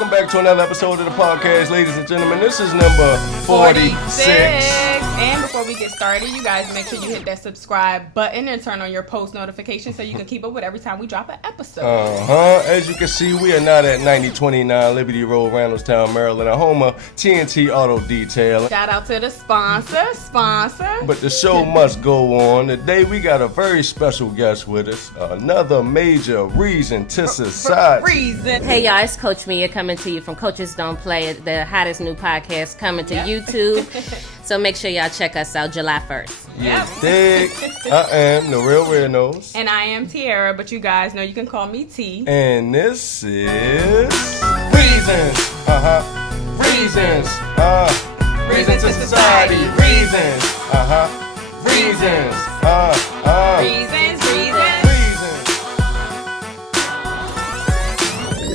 Welcome back to another episode of the podcast, ladies and gentlemen. This is number 46. And before we get started, you guys make sure you hit that subscribe button and turn on your post notifications so you can keep up with every time we drop an episode. As you can see, we are not at 9029 Liberty Road, Randallstown, Maryland, a home of TNT Auto Detailing. Shout out to the sponsor. But the show must go on. Today we got a very special guest with us, another major Reason to Society. Hey y'all, it's Coach Mia coming to you from Coaches Don't Play, the hottest new podcast coming to YouTube. So make sure y'all check us out July 1st. You dig? I am the Real Weirdos. And I am Tiara, but you guys know you can call me T. And this is Reasons. Reasons. Reasons to Society. Reasons. Reasons. Reasons.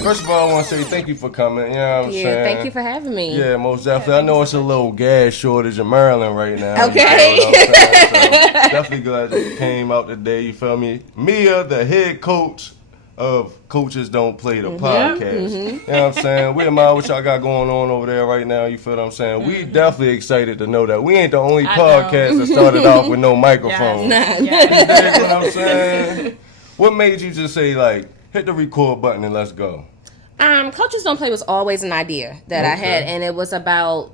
First of all, I want to say thank you for coming. You know what I'm saying? Thank you for having me. Yeah, most definitely. I know it's a little gas shortage in Maryland right now. Okay. You know what I'm saying? So definitely glad that you came out today. You feel me? Mia, the head coach of Coaches Don't Play the podcast. You know what I'm saying? We admire what y'all got going on over there right now. You feel what I'm saying? We definitely excited to know that we ain't the only podcast that started off with no microphone. Yes. You dig what I'm saying? What made you just say, like, hit the record button and let's go? Coaches Don't Play was always an idea that I had, and it was about,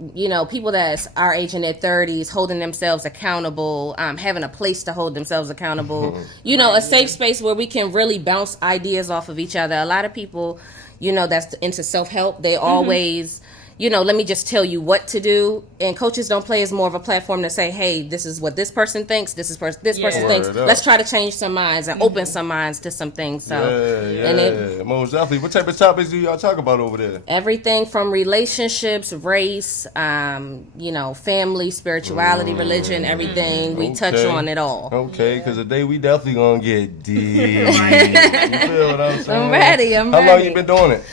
people that's our age in their 30s holding themselves accountable, having a place to hold themselves accountable, a safe space where we can really bounce ideas off of each other. A lot of people, that's into self-help, they always, let me just tell you what to do. And Coaches Don't Play is more of a platform to say, hey, this is what this person thinks, this person thinks. Let's try to change some minds and open some minds to some things. So, Most definitely. What type of topics do y'all talk about over there? Everything from relationships, race, family, spirituality, religion, everything. We touch on it all. Okay, because today we definitely gonna get deep. You feel what I'm saying? I'm ready. How long you been doing it?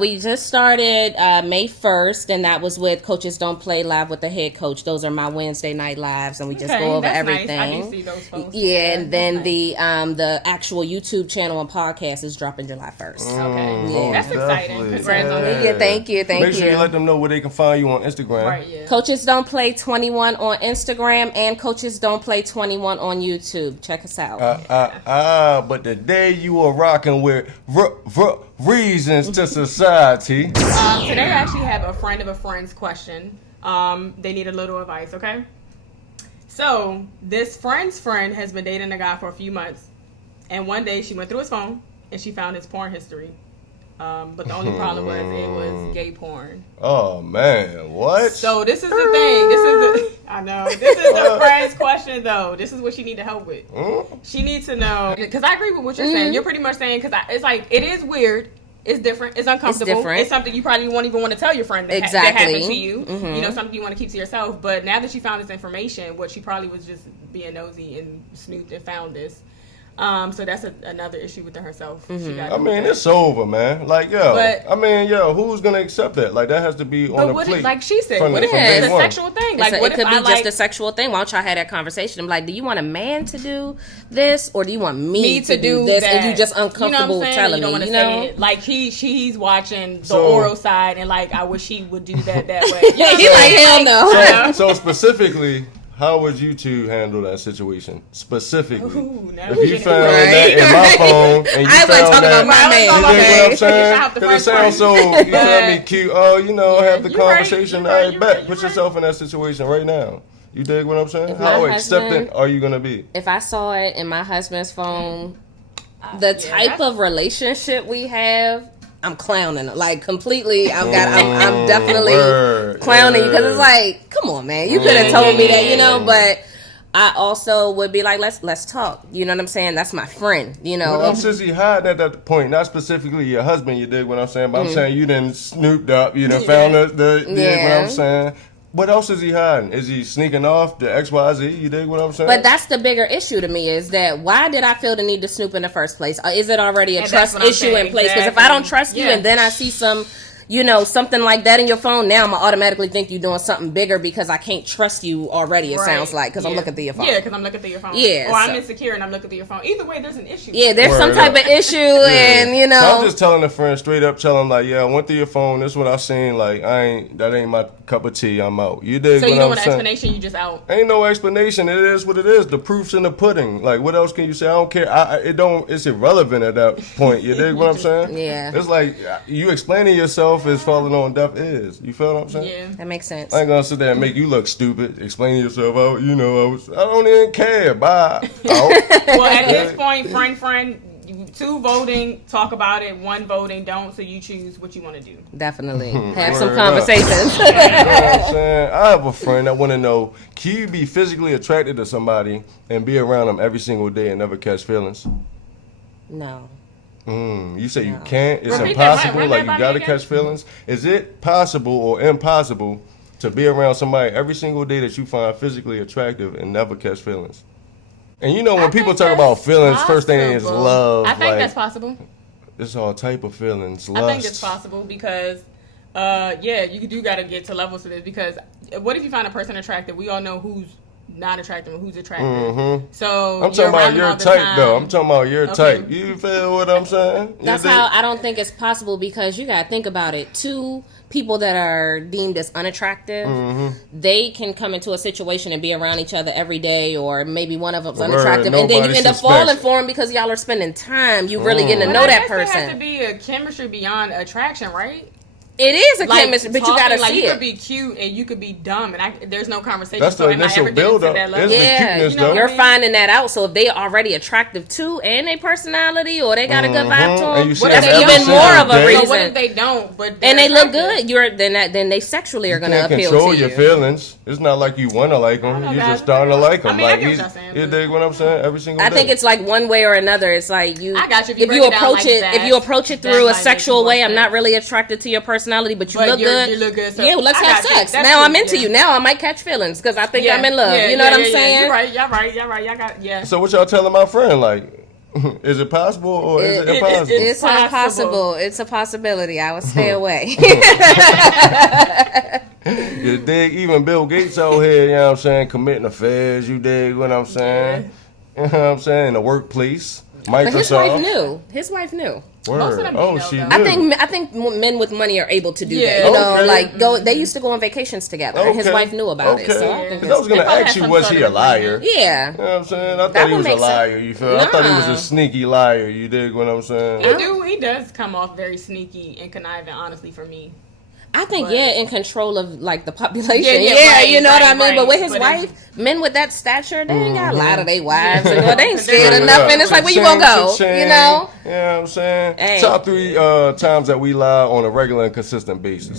We just started May 1st, and that was with Coaches Don't Play Live with the head coach. Those are my Wednesday night lives, and we just go over everything. Nice. I do see those posts. Yeah, and then the actual YouTube channel and podcast is dropping July 1st. Okay, that's exciting. Congrats on that. Yeah, thank you. Make sure you let them know where they can find you on Instagram. Right, yeah. Coaches Don't Play 21 on Instagram and Coaches Don't Play 21 on YouTube. Check us out. But today you are rocking with Reasons to Society. Today I actually have a friend of a friend's question. They need a little advice, okay? So, this friend's friend has been dating a guy for a few months. And one day she went through his phone and she found his porn history. But the only problem was it was gay porn. Oh, man. What? So, this is the thing. I know. This is the friend's question, though. This is what she need to help with. She needs to know. Because I agree with what you're saying. You're pretty much saying, because it's like, it is weird. It's different. It's uncomfortable. It's something you probably won't even want to tell your friend that happened to you. Something you want to keep to yourself. But now that she found this information, what she probably was just being nosy and snooped and found this. So that's another issue within herself. It's over, man. Like, who's gonna accept that? Like, that has to be on the plate. Like she said, what if it's a sexual thing? Like, it could be just a sexual thing. Why don't y'all have that conversation? I'm like, do you want a man to do this, or do you want me to do this? And you just uncomfortable telling me, say it. Like he's watching the oral side, and like, I wish he would do that way. He's like, hell no. So specifically, how would you two handle that situation? Specifically. If you found that in my phone and you found that, about my man. You dig what I'm saying? Because it sounds so, you feel me, cute. Oh, have the conversation. All right, bet. Put yourself in that situation right now. You dig what I'm saying? How accepting are you going to be? If I saw it in my husband's phone, the type of relationship we have, I'm clowning it. Like, completely, I'm definitely clowning you, because it's like, come on, man, you could have told me that, but I also would be like, let's talk. You know what I'm saying? That's my friend, What else is he hiding at that point? Not specifically your husband, you dig what I'm saying? But I'm saying you done snooped up, you done found you dig what I'm saying? What else is he hiding? Is he sneaking off the XYZ? You dig what I'm saying? But that's the bigger issue to me, is that why did I feel the need to snoop in the first place? Is it already a trust issue in place? Because if I don't trust you and then I see some something like that in your phone, now I'm gonna automatically think you're doing something bigger because I can't trust you already. It sounds like because I'm looking through your phone. Yeah, because I'm looking through your phone. Yeah, or I'm insecure and I'm looking through your phone. Either way, there's an issue. Yeah, there's some type of issue, and So I'm just telling a friend straight up, telling like, I went through your phone. This is what I seen. Like, that ain't my cup of tea. I'm out. You dig? So you what don't I'm want an saying? explanation. You just out. Ain't no explanation. It is what it is. The proof's in the pudding. Like, what else can you say? I don't care. It's irrelevant at that point. You dig what I'm saying? Yeah. It's like you explaining yourself is falling on deaf ears. You feel what I'm saying? Yeah. That makes sense. I ain't gonna sit there and make you look stupid. Explaining yourself out. I don't even care. Bye. Out. Well, at this point, friend, 2 voting, talk about it. 1 voting, don't. So you choose what you want to do. Definitely have Word some up. conversations. You know what I'm saying? I have a friend that want to know, can you be physically attracted to somebody and be around them every single day and never catch feelings? No. You say you can't? It's Repeat that. impossible? Run Like, that by you me got to again? catch feelings? Is it possible or impossible to be around somebody every single day that you find physically attractive and never catch feelings? And when people talk about feelings, first thing is possible. love. I think like, that's possible. It's all type of feelings. Lust. I think it's possible because, you do got to get to levels of this because what if you find a person attractive? We all know who's not attractive and who's attractive. Mm-hmm. So I'm talking about your type, though. I'm talking about your Okay. type. You feel what I'm saying? That's how I don't think it's possible because you gotta think about it. 2 people that are deemed as unattractive, they can come into a situation and be around each other every day, or maybe one of them's unattractive, and then you end up falling for him because y'all are spending time. You really getting to know that person. There has to be a chemistry beyond attraction, right? It is a chemistry, but you gotta see you it. could be cute and you could be dumb, and there's no conversation. That's the so am I initial ever getting to build-up. that level? It's the Yeah, cuteness, though. you're finding that out. So if they already attractive too, and they personality, or they got a good vibe to And them, you see that's them every even single more of a day. reason. So what if they don't? But And they look attractive? good. Then they sexually are You going to can't appeal control to your you. feelings. It's not like you want to like them. know, You're guys. just starting to like them. I mean, I like get what y'all saying, you but- dig what I'm saying? Every single day. I think it's like one way or another. It's like you. I got you. If If you you break it down approach like it, that, if you approach it that through might a make sexual more way, I'm not sense. really attracted to your personality, but you But look good. You look good. So Yeah, well, let's I have got you. sex. That's Now true, I'm into yeah. you. Now I might catch feelings because I think Yeah, I'm in love. yeah, You know yeah, what I'm yeah, saying? You're right. Y'all right. Y'all got So what y'all telling my friend? Like, is it possible or is it impossible? It's Possible. impossible. It's a possibility. I would stay away. You dig? Even Bill Gates out here, you know what I'm saying, committing affairs. You dig what I'm saying? You know what I'm saying? In the workplace. Microsoft. But his wife knew. His wife knew. Word. Most of them oh, do she know, knew. though. I think men with money are able to do Yeah. that. You know, Okay. like go. They used to go on vacations together, and his Okay. wife knew about it. So I Okay. think 'Cause I was it's, gonna They ask you, probably was have he some a sort of liar? agreement. yeah. You know what I'm saying? I That thought he would was a make sense. liar. You feel? I thought he was Nah. a sneaky liar. You dig what I'm saying? He does come off very sneaky and conniving, honestly, for me. I think But- in control of like the population. Yeah, right, you know what I right, mean. But with his but wife, men with that stature, they ain't got a lot of their wives. Yeah. And they ain't scared Yeah. of nothing. It's like where you gonna go? You know. You know what I'm saying? Hey. Top 3 times that we lie on a regular and consistent basis.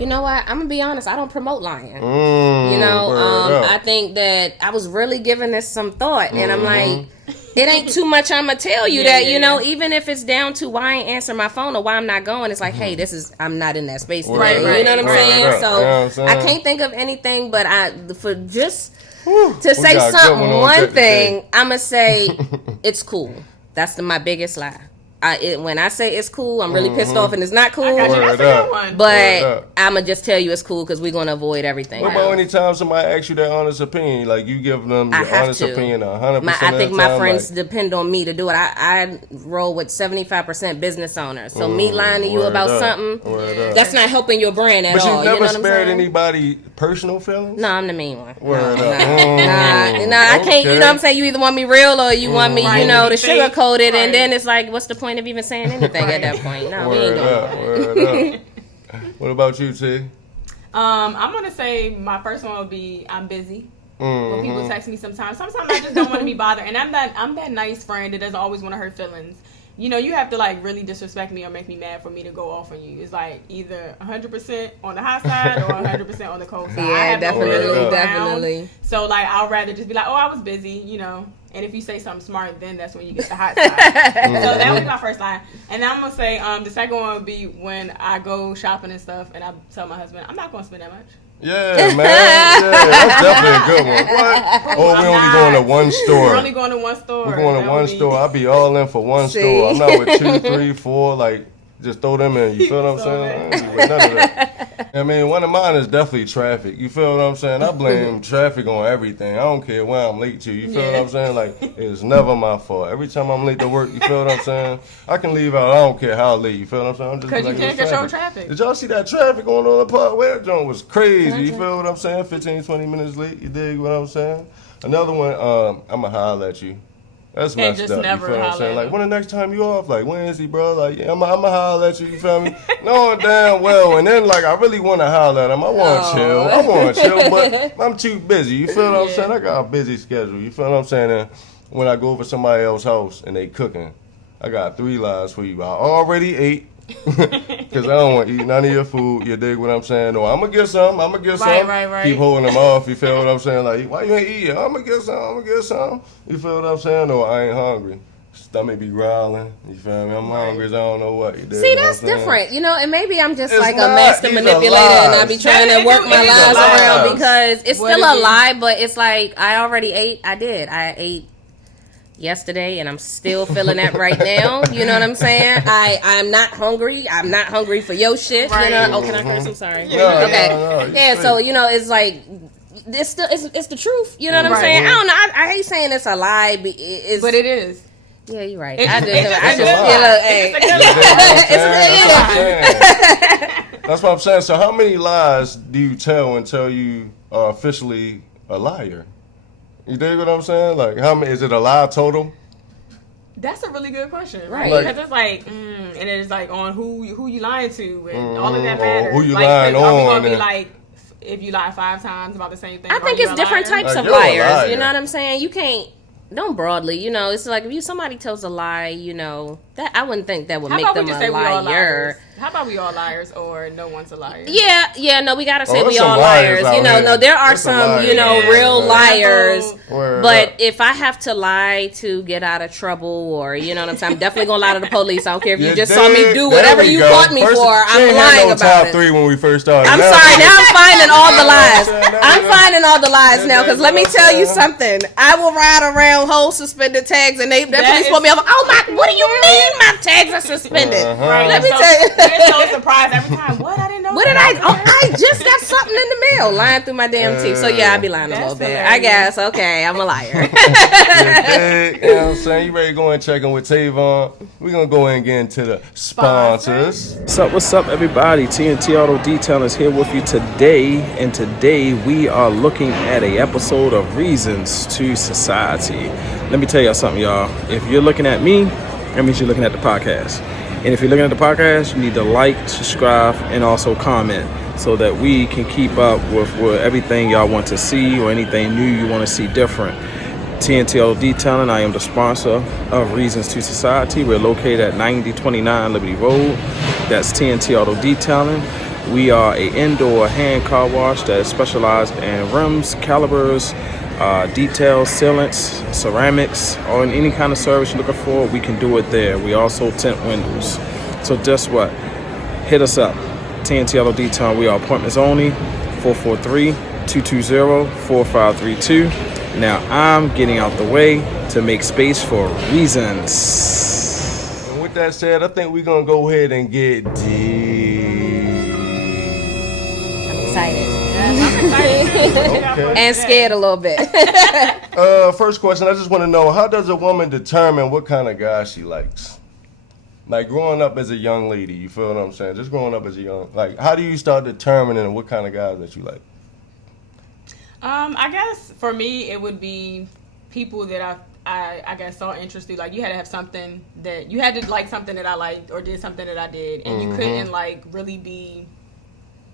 You know what? I'm gonna be honest. I don't promote lying. Mm, You know, word up. I think that I was really giving this some thought, and I'm like, it ain't too much. I'm gonna tell you that, you know, even if it's down to why I ain't answer my phone or why I'm not going, it's like, hey, I'm not in that space today. Word You know what I'm up. saying? Word up. So You know what I'm saying? I can't think of anything, but to We say got a good something, on one deck thing, today. I'm gonna say it's cool. That's my biggest lie. When I say it's cool, I'm really pissed off and it's not cool. I got you. Word That's a good up. one. Word But up. I'm gonna just tell you it's cool because we're gonna avoid everything. What about else. anytime somebody asks you their honest opinion? Like you give them I your have honest to. opinion 100% I of think the my time, friends like, depend on me to do it. I roll with 75% business owners. So me lying to you word about up. something, Word up. that's not helping your brand at But all. you've You never know what I'm spared saying? anybody personal feelings? No, I'm the mean one. Word no, up. nah, I can't. You know what I'm saying? You either want me real or you want me, Right. you know, to Fake. sugarcoat it, Right. and then it's like, what's the point of even saying anything at that point? No, we ain't Word doing up. that. Word up. What about you, T? I'm gonna say my first one would be I'm busy. When Mm-hmm. people text me sometimes I just don't want to be bothered, and I'm that nice friend that doesn't always want to hurt feelings. You know, you have to like really disrespect me or make me mad for me to go off on you. It's like either 100% on the hot side or 100% on the cold side. I Yeah, have no definitely, middle ground. definitely. So like I'd rather just be like, oh, I was busy, you know. And if you say something smart, then that's when you get the hot side. So that would be my first line. And then I'm gonna say the second one would be when I go shopping and stuff, and I tell my husband I'm not gonna spend that much. Yeah, man. Yeah, that's definitely a good one. What? Oh, we only going to one store. We're only going to one store. We're going to That one would be- store. I'll be all in for one See? store. I'm not with 2, 3, 4. Like, Just throw them in. You feel what I'm saying? I ain't with none of that. I mean, one of mine is definitely traffic. You feel what I'm saying? I blame traffic on everything. I don't care when I'm late to. You feel what I'm saying? Like, it's never my fault. Every time I'm late to work, you feel what I'm saying? I can leave out. I don't care how late. You feel what I'm saying? Because you can't control traffic. Did y'all see that traffic going on the park? Where that joint was crazy. You feel what I'm saying? 15, 20 minutes late. You dig what I'm saying? Another one, I'm going to holler at you. That's messed just up. Never you feel what I'm saying? at Like, when the next time you off? Like, Wednesday, bro? Like, yeah, I'm going to holler at you. You feel me? Knowing damn well. And then, like, I really want to holler at him. I want to chill. I want to chill, but I'm too busy. You feel what I'm saying? I got a busy schedule. You feel what I'm saying? And when I go over somebody else's house and they cooking, I got 3 lies for you. I already ate. Because I don't want to eat none of your food. You dig what I'm saying? No, I'm going to get some. Right. Keep holding them off. You feel what I'm saying? Like, why you ain't eat it? I'm going to get some. You feel what I'm saying? No, I ain't hungry. Stomach be growling. You feel me? I'm hungry as I don't know what. You dig See, what that's I'm saying? different. You know, and maybe I'm just It's like not. a master These are manipulator and I lies. be trying to work my lies around because it's What still it a is. lie, but it's like I already ate. I did. I ate yesterday and I'm still feeling that right now. You know what I'm saying? I'm not hungry. I'm not hungry for your shit. Right. You know? Oh, can I curse? I'm sorry. No, Okay. no, Yeah, so you know, it's like it's still it's the truth. You know what I'm Right. saying? I don't know. I hate saying it's a lie, but But it is. yeah, you're right. It's I just just a good feel lie. hey. That's what I'm saying. So how many lies do you tell until you are officially a liar? You dig what I'm saying? Like, how many, is it a lie total? That's a really good question, Right. right? Because it's like, and it's like on who you lying to, and all of that matters. Who you like, lying are we on, gonna be and- like, if you lie 5 times about the same thing? I think are you it's a different liar? types of you're a liars. liar. You know what I'm saying? You can't don't broadly. You know, it's like if somebody tells a lie, you know, that I wouldn't think that would How make about we them just a say we all liar. liars? How about we all liars, or no one's a liar? Yeah, no, we gotta say there's we some all liars liars. out You know, here. no, there are There's some some, liars. you know, Yeah. real Yeah. liars. Word But up. if I have to lie to get out of trouble, or you know what I'm saying, I'm definitely gonna lie to the police. I don't care if you just saw me do whatever you caught me First, for. she I'm ain't had lying no about top it. 3 when we first started. I'm sorry. Now I'm finding all the lies. I'm Yeah. finding all the lies now. Because Yeah, let me that's tell what you I'm something. I will ride around whole suspended tags, and that police is- pull me over. Oh my! What do you mean my tags are suspended? Right. Let me so, tell you. We're so surprised every time. What? I didn't know. What did I? Oh, I just got something in the mail. Lying through my damn teeth. So yeah, I be lying a That's little bit. hilarious. I guess. Okay, I'm a liar. You know what I'm saying? You ready to go and check in with Tavon? We're going to go and get into the sponsors. What's up, everybody? TNT Auto Detailing is here with you today, and today we are looking at a episode of Reasons2Society. Let me tell y'all something, y'all. If you're looking at me, that means you're looking at the podcast. And if you're looking at the podcast, you need to like, subscribe, and also comment so that we can keep up with everything y'all want to see or anything new you want to see different. TNT Auto Detailing, I am the sponsor of Reasons2Society. We're located at 9029 Liberty Road. That's TNT Auto Detailing. We are an indoor hand car wash that is specialized in rims, calipers, details, sealants, ceramics, or in any kind of service you're looking for, we can do it there. We also tint windows. So just what? Hit us up. TNT Auto Detailing. We are appointments only. 443-220-4532. Now I'm getting out the way to make space for Reasons. And with that said, I think we're going to go ahead and get deep. I'm excited I'm excited. Okay. and scared a little bit. First question, I just want to know, how does a woman determine what kind of guy she likes? Like growing up as a young lady, you feel what I'm saying? Just growing up as a young, like how do you start determining what kind of guys that you like? I guess for me it would be people that I guess saw interest through. Like you had to have something that you had to like something that I liked or did something that I did, and you couldn't like really be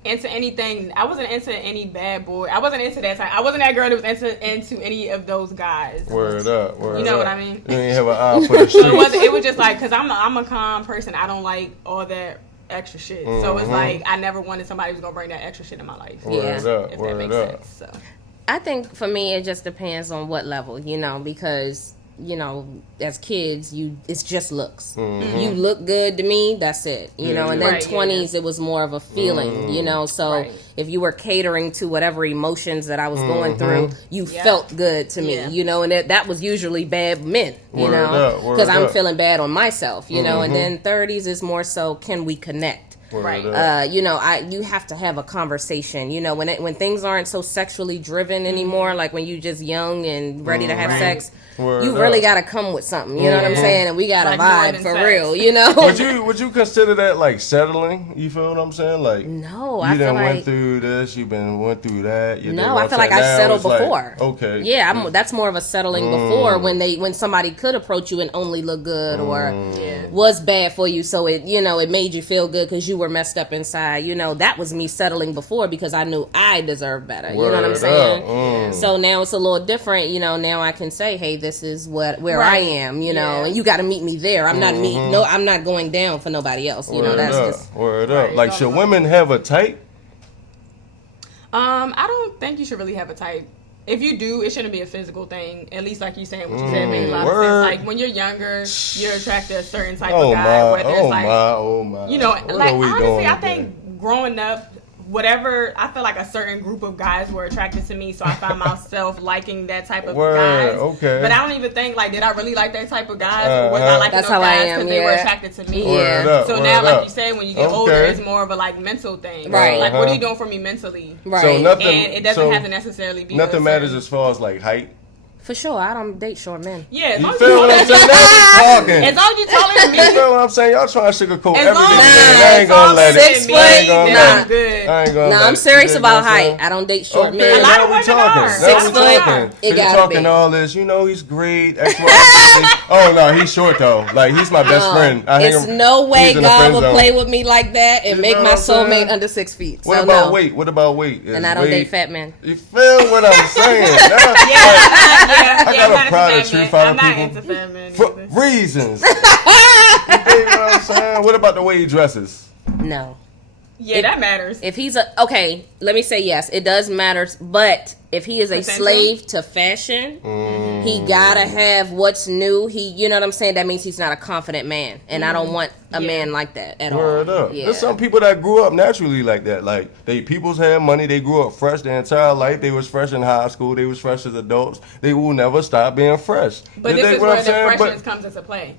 into anything. I wasn't into any bad boy. I wasn't into that type. I wasn't that girl that was into any of those guys. Word up, word up. You know what I mean? You ain't have an eye for the So streets. it was just like, because I'm a calm person. I don't like all that extra shit. So it's like I never wanted somebody who's gonna bring that extra shit in my life. Word Yeah. up, If that word makes up. sense. So I think for me it just depends on what level, you know, because you know, as kids, it's just looks. You look good to me, that's it. You know, and then 20s, it was more of a feeling, you know. So if you were catering to whatever emotions that I was going through, you felt good to me, you know, and that was usually bad men, you know, because I'm feeling bad on myself, you know, and then 30s is more so, can we connect? Right. You know, you have to have a conversation. You know, when things aren't so sexually driven anymore, like when you just young and ready to have sex, you really got to come with something. You know what I'm saying? And we got a vibe for real. You know. Would you consider that like settling? You feel what I'm saying? Like no, I feel like went through this. You went through that. No, I feel like I settled before. Like, okay. Yeah, that's more of a settling before when somebody could approach you and only look good or was bad for you, so it made you feel good because you were messed up inside. You know, that was me settling before because I knew I deserved better. You know what I'm saying? So now it's a little different. You know, now I can say, hey, this is where I am. You know, and you got to meet me there. I'm not I'm not going down for nobody else. You know, that's just word up. Like, should women have a type? I don't think you should really have a type. If you do, it shouldn't be a physical thing. At least, like you saying, what you said made a lot of sense. Like when you're younger, you're attracted to a certain type of guy. Whether it's like, you know, like honestly, I think growing up, whatever, I feel like a certain group of guys were attracted to me, so I found myself liking that type of guys. Okay. But I don't even think, like, did I really like that type of guys, or was I liking those guys because they were attracted to me? So now, like you said, when you get older, it's more of a like mental thing. Right. Like, what are you doing for me mentally? Right. So nothing, and it doesn't have to necessarily be nothing matters as far as like height. For sure, I don't date short men. Yeah, as you long feel what I'm saying? Talking. As long as you telling me. You feel what I'm saying? Y'all trying to sugarcoat everything. I ain't gonna let it. 6 foot. I ain't gonna. I'm serious about height. I don't date short men. A lot of women are. 6 foot. It gotta talking be. All this, you know, he's great. Oh no, he's short though. Like he's my best friend. It's no way God will play with me like that and make my soulmate under 6 feet. What about weight? What about weight? And I don't date fat men. You feel what I'm saying? I got a pride of truth out of people. I'm not into fat men for reasons. You dig what I'm saying? What about the way he dresses? No. Yeah, that matters. If he's okay, let me say yes, it does matter. But if he is a slave to fashion, he gotta have what's new. You know what I'm saying? That means he's not a confident man, and I don't want a man like that at Word all. Up. Yeah. There's some people that grew up naturally like that. Like people's had money. They grew up fresh their entire life. They was fresh in high school. They was fresh as adults. They will never stop being fresh. But this is where the freshness comes into play.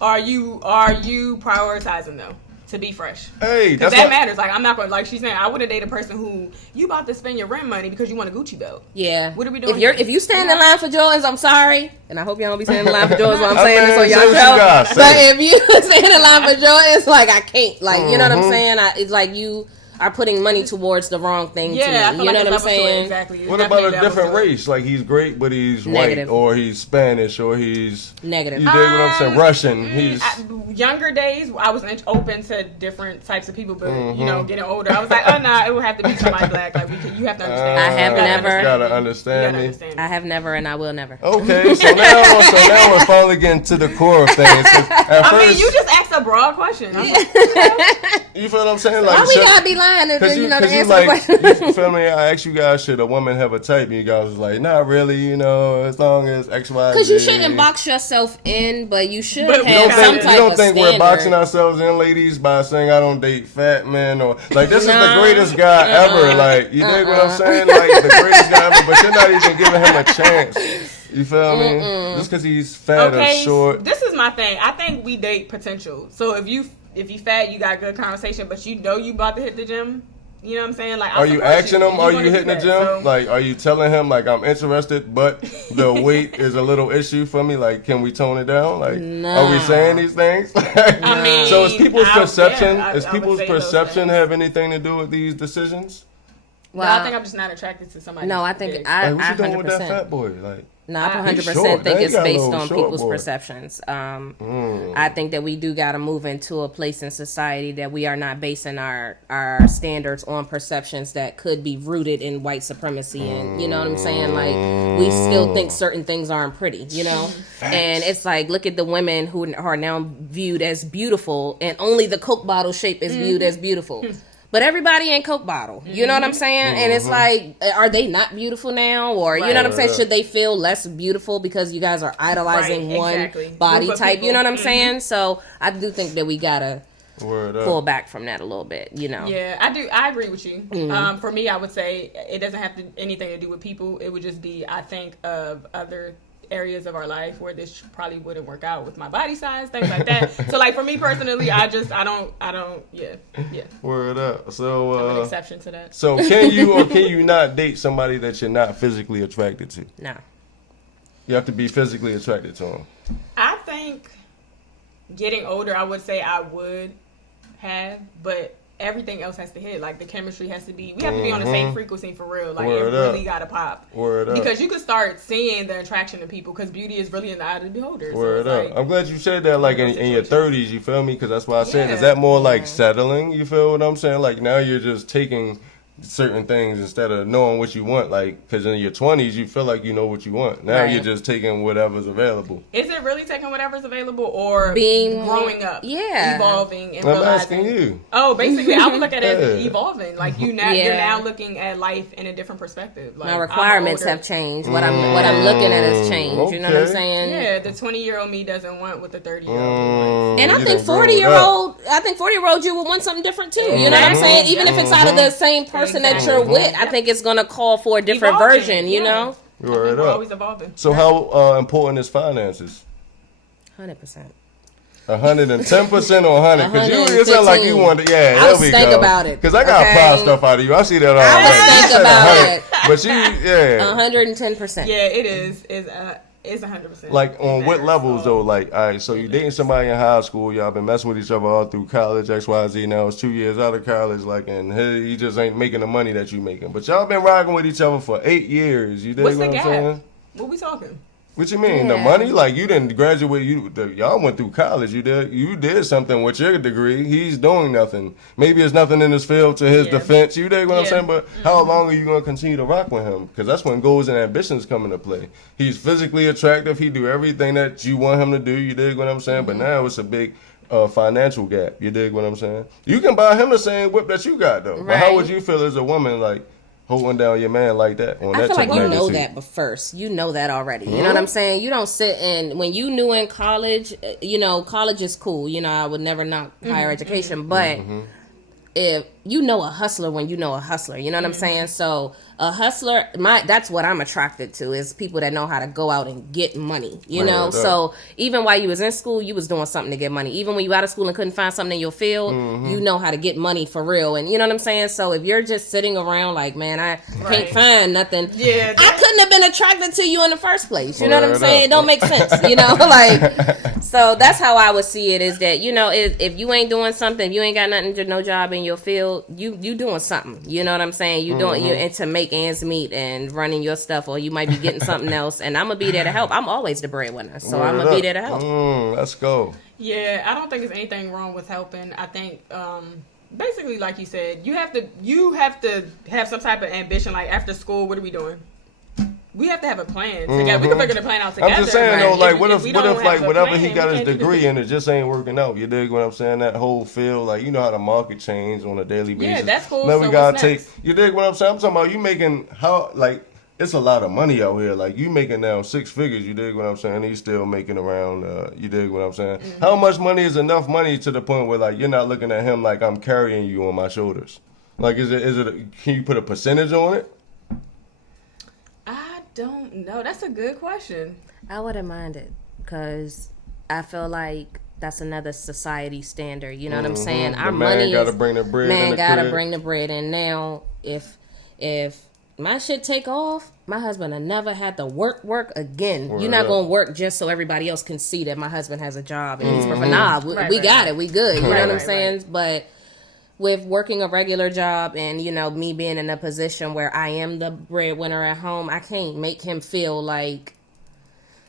Are you prioritizing though? To be fresh. Hey, because that matters. Like, I'm not going to, like she's saying, I wouldn't date a person who, you about to spend your rent money because you want a Gucci belt. Yeah. What are we doing? If you stand in line for Jordans, I'm sorry. And I hope y'all don't be standing in line for Jordans while I'm saying this on y'all show. But if you stand in line for Jordans, like, I can't. Like, you know what I'm saying? It's like you are putting money towards the wrong thing to me. I feel you know like what I'm saying? Exactly. What about a different race? Like he's great, but he's white, or he's Spanish, or he's negative. You dig what I'm saying? Russian. He's younger days. I was open to different types of people, but you know, getting older, I was like, oh no, it would have to be somebody black. Like you have to understand. I have never. Gotta understand me. I have never, and I will never. Okay, so now we're finally getting to the core of things. I mean, you just asked a broad question. You feel what I'm saying? Like, why we gotta be lying and then, to answer the question? You feel me? I asked you guys, should a woman have a type? And you guys was like, not really, you know, as long as X, Y, Z. Because you shouldn't box yourself in, but you should have some type of You don't think standard. We're boxing ourselves in, ladies, by saying I don't date fat men, or like this is the greatest guy ever. Like, you dig what I'm saying? Like the greatest guy ever, but you're not even giving him a chance. You feel me? Just because he's fat or short. This is my thing. I think we date potential. So if you fat, you got good conversation, but you know you about to hit the gym. You know what I'm saying? Like, are you asking him? Are you hitting the gym? So, like, are you telling him like I'm interested, but the weight is a little issue for me? Like, can we tone it down? Like, are we saying these things? I mean, so is people's perception? Is people's perception have anything to do with these decisions? Well, I think I'm just not attracted to somebody. No, I think what you doing with that fat boy? Like. No, I 100% think it's based on people's perceptions. I think that we do got to move into a place in society that we are not basing our standards on perceptions that could be rooted in white supremacy. And you know what I'm saying? Like, we still think certain things aren't pretty, you know? And it's like, look at the women who are now viewed as beautiful, and only the Coke bottle shape is viewed as beautiful. But everybody ain't Coke bottle. You know what I'm saying? And it's like, are they not beautiful now? Or, you know what I'm saying? Should they feel less beautiful because you guys are idolizing one body type? You know what I'm saying? So I do think that we gotta pull back from that a little bit, you know? Yeah, I agree with you. For me, I would say it doesn't have anything to do with people. It would just be, I think of other areas of our life where this probably wouldn't work out with my body size, things like that. So like for me personally, I don't Word up. So I'm an exception to that. So can you or can you not date somebody that you're not physically attracted to? No. You have to be physically attracted to them. I think getting older, I would say I would have, but everything else has to hit. Like the chemistry has to be. We have to be on the same frequency for real. Like it really gotta pop. Word up. Because you can start seeing the attraction of people. Because beauty is really in the eye of the beholder. Word so up. like, I'm glad you said that. Like in your 30s, you feel me? Because that's why I said, is that more like settling? You feel what I'm saying? Like now you're just taking certain things instead of knowing what you want. Like because in your 20s, you feel like you know what you want. Now you're just taking whatever's available. Is it really taking whatever's available or being growing up, evolving, and I'm realizing? asking you. Oh, basically, I would look at it as evolving. Like you're now looking at life in a different perspective. Like my requirements have changed. What I'm looking at has changed. Okay. You know what I'm saying? Yeah, the 20-year-old me doesn't want what the 30-year-old me wants. And I think 40-year-old you would want something different too. You know what I'm saying? Even if it's out of the same person that you're with, I think it's gonna call for a different version. You know? We're always evolving. So how important is finances? 100%. 110% or 100? Because it sounds like you want to. Yeah, I there was we think go. about it. Because I got proud stuff out of you. I see that all day. I was think about it. But 110%. Yeah, it is. It's 100%. Like on what levels though? Like, all right, so you dating somebody in high school, y'all been messing with each other all through college, XYZ. Now it's 2 years out of college, like, and he just ain't making the money that you making. But y'all been rocking with each other for 8 years. You dig What's what the I'm gap? saying? What we talking? What you mean? The money? Like you didn't graduate. Y'all went through college. You did something with your degree. He's doing nothing. Maybe it's nothing in his field to his defense. You dig what I'm saying? But how long are you gonna continue to rock with him? Because that's when goals and ambitions come into play. He's physically attractive. He do everything that you want him to do. You dig what I'm saying? But now it's a big financial gap. You dig what I'm saying? You can buy him the same whip that you got though. Right. But how would you feel as a woman like holding down your man like that? I feel like you know that, but first, you know that already. You know what I'm saying? You don't sit and when you knew in college, you know, college is cool. You know, I would never knock higher education, but if you know a hustler when you know a hustler, you know what I'm saying? So a hustler, that's what I'm attracted to is people that know how to go out and get money, you know? So even while you was in school, you was doing something to get money. Even when you out of school and couldn't find something in your field, you know how to get money for real. And you know what I'm saying? So if you're just sitting around like, man, I can't find nothing. Yeah, I couldn't have been attracted to you in the first place. You know what I'm saying? It don't make sense, you know? Like, so that's how I would see it is that, you know, if you ain't doing something, if you ain't got nothing to no job in your field, you doing something. You know what I'm saying? You doing you to make ends meet and running your stuff, or you might be getting something else. And I'm gonna be there to help. I'm always the breadwinner, so I'm gonna be there to help. Let's go. Yeah, I don't think there's anything wrong with helping. I think basically, like you said, you have to have some type of ambition. Like after school, what are we doing? We have to have a plan together. We can figure the plan out together. I'm just saying though, like, what if like whatever plan, he got his degree in, it just ain't working out. You dig what I'm saying? That whole field, like, you know how the market change on a daily basis. Yeah, that's cool. Then so we gotta take. You dig what I'm saying? I'm talking about you making it's a lot of money out here. Like you making now 6 figures. You dig what I'm saying? He's still making around. You dig what I'm saying? How much money is enough money to the point where like you're not looking at him like I'm carrying you on my shoulders? Like is it? Can you put a percentage on it? Don't know. That's a good question. I wouldn't mind it because I feel like that's another society standard. You know what I'm saying? Our money gotta bring the bread. Man gotta bring the bread. And now, if my shit take off, my husband will never had to work again. You're not gonna work just so everybody else can see that my husband has a job and he's perfect. Nah, we got it. We good. You know what I'm saying? But with working a regular job and, you know, me being in a position where I am the breadwinner at home, I can't make him feel like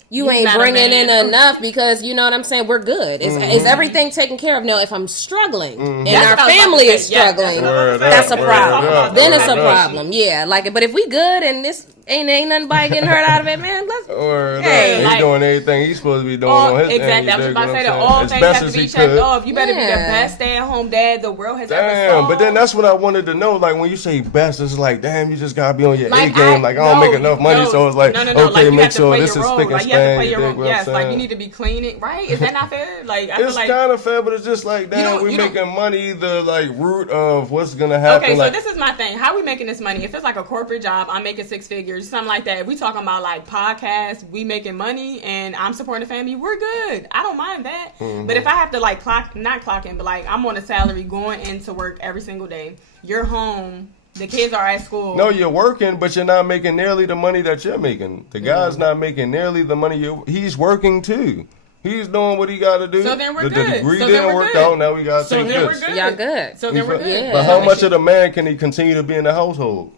you ain't bringing in enough because, you know what I'm saying, we're good. Is everything taken care of? No, if I'm struggling and our family is struggling, that's a problem. Then it's a problem. Yeah, like, but if we good and this Ain't nobody getting hurt out of it, man. Let's. Or Hey, he's like- doing everything he's supposed to be doing on his end. Exactly. I was you about to dig say that what I'm all saying? things As best have as to be he checked could. off. You better be the Yeah. best stay-at-home dad the world has ever Damn, saw. but then that's what I wanted to know. Like when you say best, it's like, damn, you just gotta be on your Like, A game. Like I don't make enough money, so it's like, no. okay, Like, you make have to sure play this your is role. spick and Like, you have to span. play You your dig role. what I'm Yes, like you saying? need to be cleaning, right? Is that not fair? Like, I feel It's like kind of fair, but it's just like, damn, don't- we you don't- making money the like root of what's gonna happen. okay, so like, this is my thing. How we making this money? If it's like a corporate job, I'm making 6 figures, something like that. If we talking about like podcasts, we making money, and I'm supporting the family, we're good. I don't mind that. Mm-hmm. But if I have to like not clock in, but like I'm on a salary going into work every single day. You're home. The kids are at school. No, you're working, but you're not making nearly the money that you're making. The guy's not making nearly the money he's working too. He's doing what he got to do. So then we're the good. degree So then didn't we're work good. out. Now we got to So take then this. we're good. Y'all good. So then we're good. Yeah. But how much of the man can he continue to be in the household?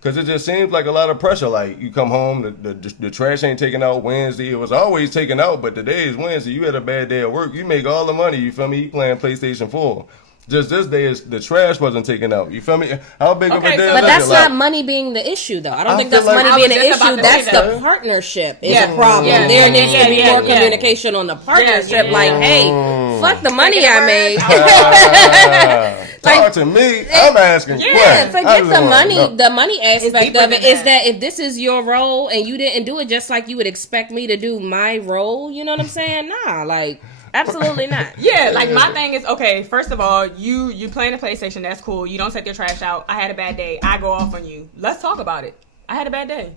Because it just seems like a lot of pressure. Like you come home, the trash ain't taken out Wednesday. It was always taken out, but today is Wednesday. You had a bad day at work. You make all the money. You feel me? You playing PlayStation 4. Just this day is the trash wasn't taken out. You feel me? How big of a Okay, deal so- is But that's it? Like, not money being the issue, though. I don't I think feel that's like- money I being was the just about issue. to That's say the that. partnership is Yeah. a problem. Yeah. There needs to be more Yeah. communication on the partnership. Yeah. Like, hey, fuck the money I made. Talk to me. I'm asking Yeah, questions. I forget just the wanna money. know. The money aspect deeper of it than is that. that if this is your role and you didn't do it just like you would expect me to do my role, you know what I'm saying? Nah, like absolutely not. Yeah, like my thing is, okay, first of all, you playing the PlayStation, that's cool. You don't take your trash out. I had a bad day. I go off on you. Let's talk about it. I had a bad day.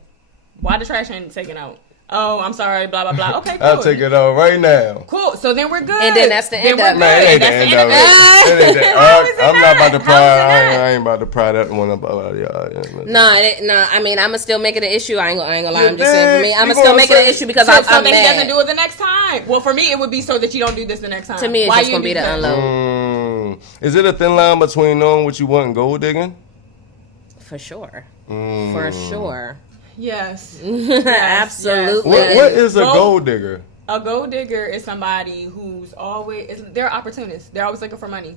Why the trash ain't taken out? Oh, I'm sorry, blah, blah, blah. Okay, cool. I'll take it out right now. Cool. So then we're good. And then that's the end we're of it. Man, it good. ain't the That's end the of end it. of it. It ain't that. How is it I'm not about to not? pry. How is it not? I ain't about to pry that one about y'all. Nah, I mean, I'ma still make it an issue. I ain't gonna lie. I'm just Yeah, saying for me, you I'ma gonna still make it an say- issue because So I'm that he mad. doesn't do it the next time. Well, for me, it would be so that you don't do this the next time. To me, it's Why just you gonna be do the that? unload. Is it a thin line between knowing what you want and gold digging? For sure. For sure. Yes. Absolutely. What is a Gold- gold digger? A gold digger is somebody who's they're opportunists. They're always looking for money.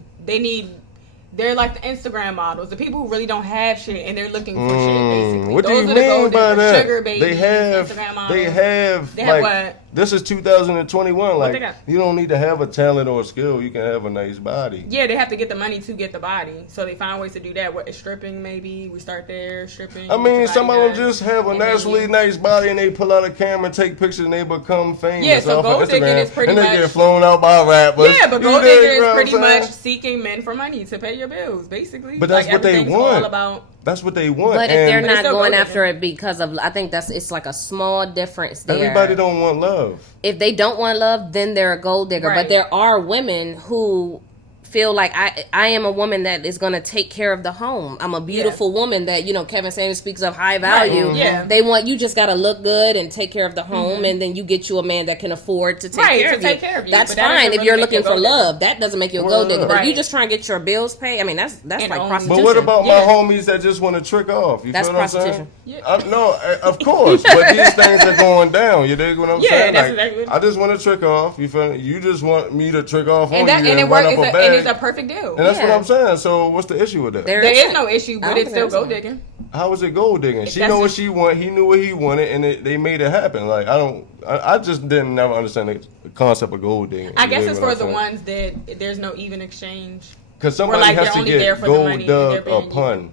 They're like the Instagram models, the people who really don't have shit and they're looking for shit, basically. What do Those you are the mean gold by diggers, that? sugar babies, They have Instagram models. They have have like what? this is 2021. they Like got? you don't need to have a talent or a skill. You can have a nice body. Yeah, they have to get the money to get the body. So they find ways to do that. What is stripping maybe? We start there, stripping. I mean, get the some of body them done, just have a and then naturally you- nice body and they pull out a camera and take pictures and they become famous Yeah, so off gold of digging Instagram. is pretty and they much- get flown out by rappers. Yeah, but You gold dig digger what is I'm pretty saying? much seeking men for money to pay your bills, basically. But that's Like, what they everything's want. all about. That's what they want. But if they're and But it's not still going gold after digging. it because of, I think it's like a small difference there. everybody don't want love. If they don't want love, then they're a gold digger. Right. But there are women who feel like I am a woman that is going to take care of the home. I'm a beautiful woman that, Kevin Samuels speaks of high value. Right. Yeah. They want, you just got to look good and take care of the home, and then you get you a man that can afford to take Right, care to of take you. care of you. That's But that fine doesn't if really you're make looking you a for gold digger. love. That doesn't make you a gold digger. But if you Right. just trying to get your bills paid, I mean, that's And like only- prostitution. But what about Yeah. my homies that just want to trick off? You That's feel what I'm saying? prostitution. Yeah. No, of course. But these things are going down. You dig what I'm Yeah, saying? that's Like, exactly what- I just want to trick off. You feel me? You just want me to trick off on And that you and it run works. up a And bag. it's a perfect deal. And that's what Yeah. I'm saying. So what's the issue with that? There There is isn't. no issue, I but don't it's still think there gold is. digging. How is it gold digging? She that's know what just- she want. He knew what he wanted, and they made it happen. Like I just didn't never understand the concept of gold digging. I guess it's for the ones that there's no even exchange. Because somebody like, has they're to only there get for the money gold and they're dug paying you. upon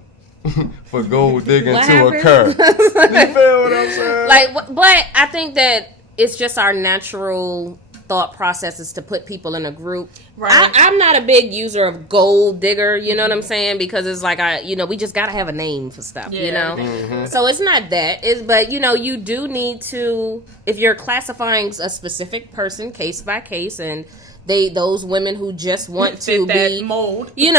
for gold digging What to happened? occur. You feel what I'm saying? Like, but I think that it's just our natural thought processes to put people in a group. Right. I'm not a big user of gold digger, you know what I'm saying? Because it's like we just gotta have a name for stuff, you Yeah, know? everything. So it's not that. But you do need to, if you're classifying a specific person case by case, and those women who just want to Fit that be mold. you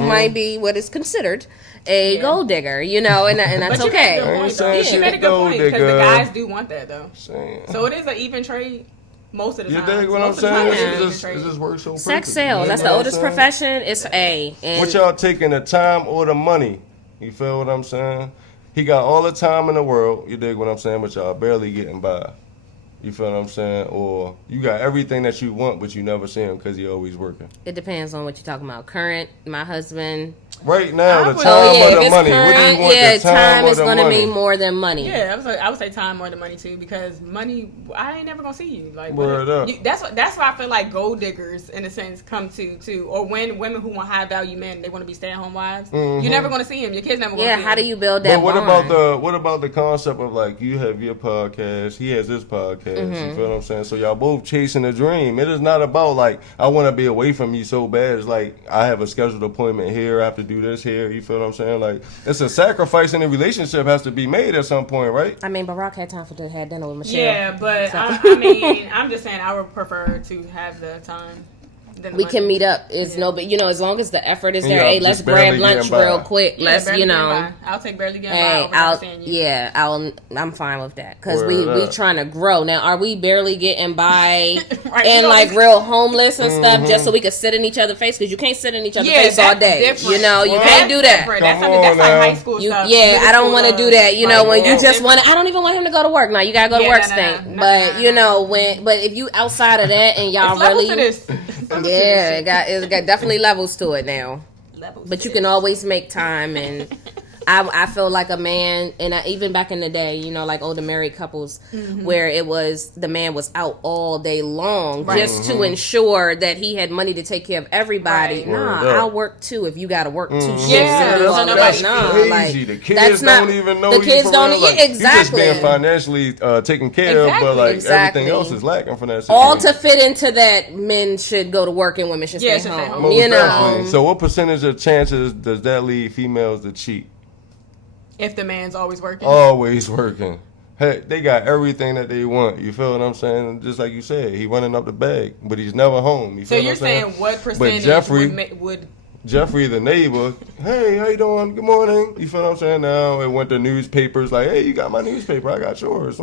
might be what is considered a gold digger, and that's But you made a good okay. point, saying though. she You made a a good gold point because the digger. guys do want that though. Saying. So it is an even trade most of the You time. dig what I'm Most of the time saying? it is an even It trade. just works so Sex perfect. sales, You that's dig the what I'm oldest saying? profession. It's A. And What y'all taking, the time or the money? You feel what I'm saying? He got all the time in the world. You dig what I'm saying? But y'all barely getting by. You feel what I'm saying? Or you got everything that you want, but you never see him because he always working. It depends on what you're talking about. Current, my husband, Right now, the would- time if or the it's money. What do current, you want? yeah, the time time or is the going to money? mean more than money. Yeah, I would say time more than money too, because money, I ain't never gonna see you. Like, Word up. that's why I feel like gold diggers, in a sense, come to, or when women who want high value men, they want to be stay at home wives. You're never gonna see them. Your kids never gonna see Yeah, them. how do you build that But what bond? about the concept of like you have your podcast, he has his podcast. Mm-hmm. You feel what I'm saying? So y'all both chasing a dream. It is not about like I want to be away from you so bad. It's like I have a scheduled appointment here. I have to do this here. You feel what I'm saying? Like it's a sacrifice in a relationship has to be made at some point, right? I mean, Barack had time to have dinner with Michelle. Yeah, but So- I mean, I'm just saying I would prefer to have the time. Than the We money. can meet up. It's no, but as long as the effort is And there. y'all Hey, just let's barely grab lunch getting by. real quick. Yeah, Let's, barely getting by. I'll take barely getting by Hey, over never seeing you. I'm fine with that because Word we up. trying to grow. Now, are we barely getting by Right, and we like don't- real homeless and Mm-hmm. stuff just so we could sit in each other's face? Because you can't sit in each other's Yeah, face all that's day. different. You know, you Well, can't do That's that. different. Come That's something on that's like now. high school stuff. Yeah, Middle I don't school want to love. do that. You know, Like, when you that's just want different. to, I don't even want him to go to work. Now you gotta go to Yeah, work nah, stink. nah, But nah, you nah. know but if you outside of that and y'all It's levels really, to this. yeah, it's got definitely levels to it now. Levels But to you can this. always make time, and I feel like a man, and even back in the day, like older married couples, where it was the man was out all day long Right. just to ensure that he had money to take care of everybody. Right. Nah, Word up. I'll work too if you got to work 2 shifts Yeah, and do so all nobody- that. Nah, Crazy. like, The kids that's not, don't even know the you kids for don't. real. Yeah, Like, you just exactly. being financially taken care of, Exactly. but like Exactly. everything else is lacking from that. All to situation. fit into that, men should go to work and women should Yeah, stay should stay home. home. Most You know, definitely. So what percentage of chances does that lead females to cheat? If the man's always working. Always working. Hey, they got everything that they want. You feel what I'm saying? Just like you said, he running up the bag, but he's never home. You so feel you're what I'm saying? saying what percentage Jeffrey- would Jeffrey, the neighbor, hey, how you doing? Good morning. You feel what I'm saying? Now it went to newspapers like, hey, you got my newspaper, I got yours.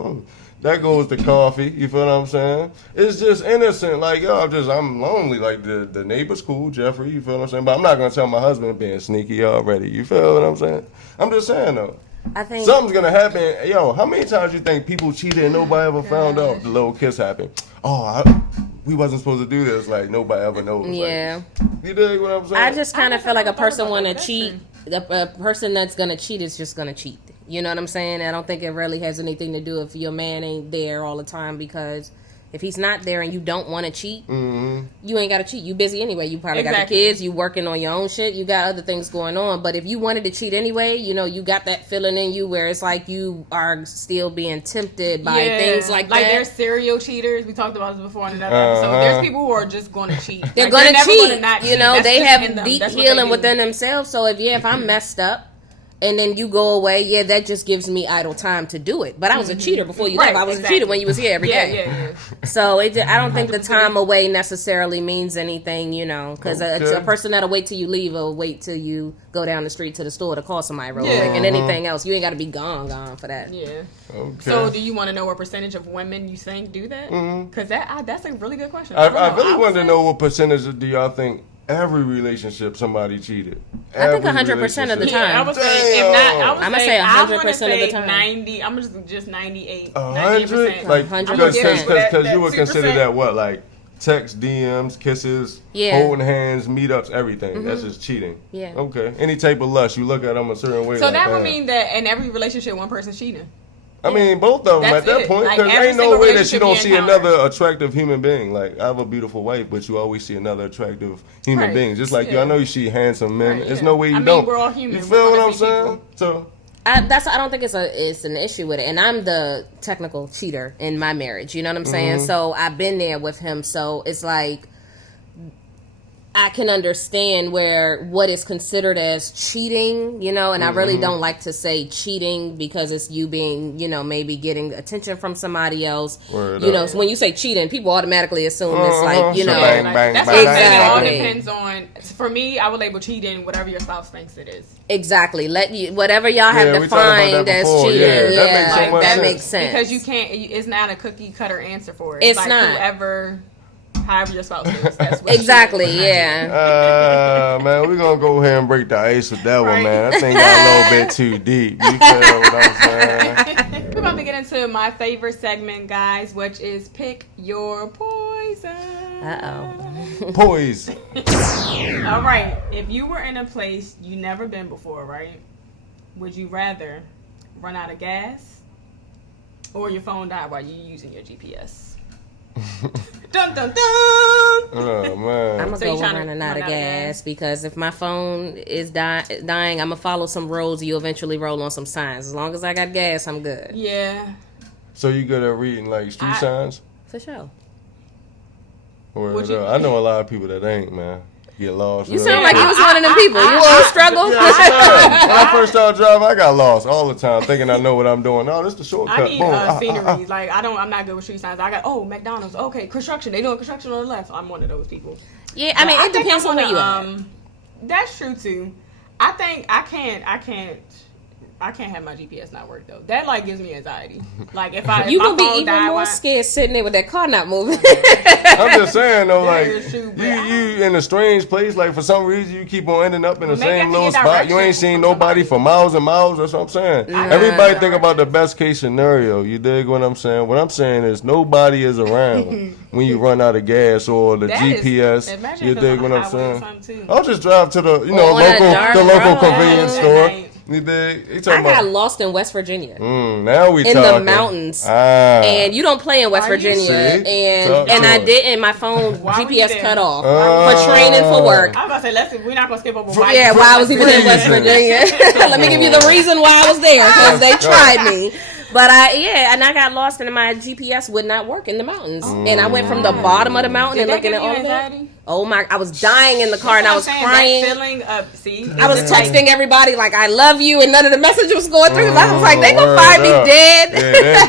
That goes to coffee. You feel what I'm saying? It's just innocent. Like, yo, I'm lonely. Like, the neighbor's cool, Jeffrey. You feel what I'm saying? But I'm not going to tell my husband being sneaky already. You feel what I'm saying? I'm just saying, though. I think Something's going to happen. Yo, how many times you think people cheated and nobody ever found out the little kiss happened? Oh, we wasn't supposed to do this. Like, nobody ever knows. Like, yeah. you dig what I'm saying? I just kind of feel like a person about want to that. cheat. A person that's gonna cheat is just gonna cheat. You know what I'm saying? I don't think it really has anything to do if your man ain't there all the time, because if he's not there and you don't want to cheat, you ain't got to cheat. You busy anyway. You probably got the Exactly. kids. You working on your own shit. You got other things going on. But if you wanted to cheat anyway, you got that feeling in you where it's like you are still being tempted by things like that. there's serial cheaters. We talked about this before in another episode. There's people who are just going to cheat. They're Like, gonna never cheat. gonna not They cheat. That's just in have them. deep That's what healing they do. within themselves. So if I'm messed up, and then you go away, that just gives me idle time to do it. But I was a cheater before you left. Right, I was exactly. a cheater when you was here every day. Yeah. So I don't think the time away necessarily means anything, because Okay. a person that'll wait till you leave or wait till you go down the street to the store to call somebody real Yeah. quick. And anything else, you ain't got to be gone for that. Yeah. Okay. So, do you want to know what percentage of women you think do that? Because that's a really good question. I don't really would wanted to say- know what percentage do y'all think every relationship somebody cheated? I think Every 100% of the relationship. time. Yeah, I would say, if not, I would I'ma say, say I'm 100% gonna of the say time. 90. I'm just 98. 100? 98%. Like, 100%. because you would 2%. consider that what? Like, text, DMs, kisses, Yeah. holding hands, meetups, everything. That's just cheating. Yeah. Okay. Any type of lust, you look at them a certain way. So like, that would damn. mean that in every relationship, one person's cheating. I mean, both of them That's at that it. point, Like, because every ain't no single way that you relationship don't you see encounter. another attractive human being. Like, I have a beautiful wife, but you always see another attractive human Right. being. Just like you, Yeah. I know you see handsome men. Right, There's yeah. no way you I mean, don't. we're all human. You We're feel what gonna I'm see saying? people. So, I don't think it's an issue with it, and I'm the technical cheater in my marriage. You know what I'm saying? So I've been there with him. So it's like I can understand what is considered as cheating, and I really don't like to say cheating because it's you being, maybe getting attention from somebody else. Word So up. when you say cheating, people automatically assume it's like, So Yeah, bang, like, bang, that's bang. what I'm saying. It all Exactly. depends on. For me, I would label cheating whatever your spouse thinks it is. exactly. Whatever y'all have Yeah, we talked about defined that as before. cheating. Yeah, that makes so like, much that sense. makes sense. Because you can't. It's not a cookie cutter answer for it. It's like not. However your spouse is. That's what Exactly. cheating is. Yeah. man, we're going to go ahead and break the ice with that one, Right. man. I think got a little bit too deep. You feel what I'm saying? We're about to get into my favorite segment, guys, which is Pick Your Poison. Uh-oh. Poison. All right. If you were in a place you never been before, right? Would you rather run out of gas or your phone die while you're using your GPS? Dun dun dun. Oh man. I'm gonna go with running out of gas because if my phone is dying, I'm gonna follow some roads. You eventually roll on some signs. As long as I got gas, I'm good. Yeah. So you good at reading like street signs? For sure. Or I know a lot of people that ain't, man. Get lost. You sound like you was one of them people. You won't struggle. Yeah, when I first started driving, I got lost all the time, thinking I know what I'm doing. No, this is the shortcut. I need scenery. Like I'm not good with street signs. I got McDonald's. Okay, construction. They doing construction on the left. I'm one of those people. Yeah, I mean it depends on where you are. That's true too. I think I can't have my GPS not work though. That like gives me anxiety. Like if you gonna be even more scared sitting there with that car not moving. I'm just saying though, like true, you in a strange place. Like for some reason you keep on ending up in the same little spot. You ain't seen nobody for miles and miles. That's what I'm saying. Everybody think about the best case scenario. You dig what I'm saying? What I'm saying is nobody is around when you run out of gas or the GPS. You dig what I'm saying? I'll just drive to the local convenience store. You dig? I got lost in West Virginia. Now we in the mountains, and you don't play in West Virginia. And I didn't. My phone GPS cut off for training for work. I was about to say, we're not gonna skip over. Why I was even in West Virginia. Let me give you the reason why I was there because they tried me. But I got lost and my GPS would not work in the mountains. And I went from the bottom of the mountain and looking at all of that. Oh my, I was dying in the car and I was crying. I was texting everybody like, I love you, and none of the message was going through. I was like, they gonna find me dead.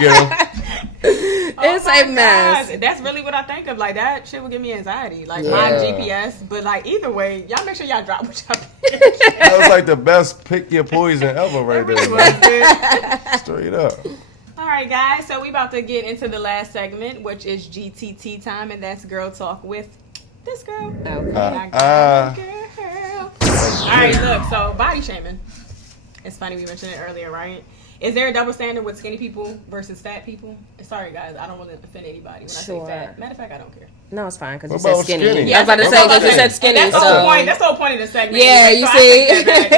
Yeah, it's a mess. God. That's really what I think of. Like, that shit would give me anxiety. Like, my GPS. But, like, either way, y'all make sure y'all drop what y'all pick. That was like the best pick your poison ever right there. Straight up. All right, guys. So, we about to get into the last segment, which is GTT time, and that's Girl Talk with this girl. Okay. Girl. All right, look. So, body shaming. It's funny we mentioned it earlier, right? Is there a double standard with skinny people versus fat people? Sorry, guys. I don't want to offend anybody when I say fat. Matter of fact, I don't care. No, it's fine because you said skinny. Yeah, I was about to say because you said skinny. That's the whole point. That's the whole point of the segment. Yeah, you see.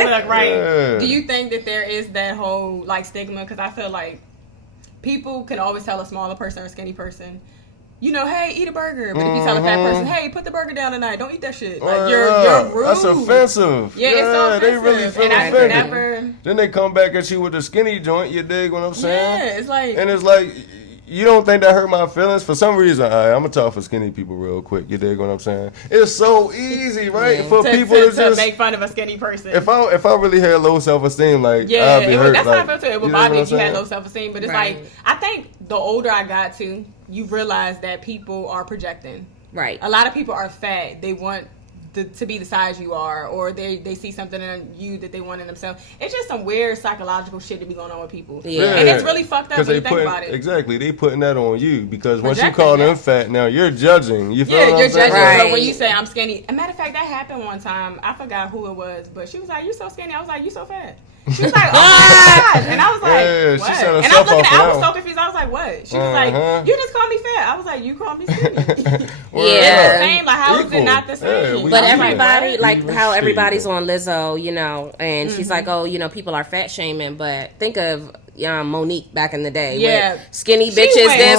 Look, right. Yeah. Do you think that there is that whole like stigma? Because I feel like people can always tell a smaller person or a skinny person, you know, hey, eat a burger. But if you tell a fat person, hey, put the burger down tonight, don't eat that shit. Like, you're rude. That's offensive. Yeah, it's so offensive. They really feel and offended. Then they come back at you with the skinny joint, you dig what I'm saying? Yeah, it's like... And it's like, you don't think that hurt my feelings? For some reason, I'm going to talk for skinny people real quick, you dig what I'm saying? It's so easy, right? For people to just... make fun of a skinny person. If I really had low self-esteem, like, I'd be hurt. That's how I felt too. It would bother me if you had low self-esteem. But it's like, I think the older I got to, you realize that people are projecting. Right. A lot of people are fat. They want to be the size you are, or they see something in you that they want in themselves. It's just some weird psychological shit to be going on with people. Yeah. And it's really fucked up when you think about it. Exactly. They putting that on you because once you call them fat, now you're judging. You feel what I'm you're judging. Right. So when you say I'm skinny, a matter of fact, that happened one time. I forgot who it was, but she was like, "You so skinny." I was like, "You so fat." She was like, "Oh my God," and I was like, "What?" She and I'm looking at, I was so confused. I was like, "What?" She was like, "You just called me fat." I was like, "You called me skinny." It's the same. Like, how is it not the same? But everybody, like how everybody's on Lizzo, you know, and she's like, "Oh, you know, people are fat shaming," but think of Monique back in the day. Yeah. Skinny bitches this, and it's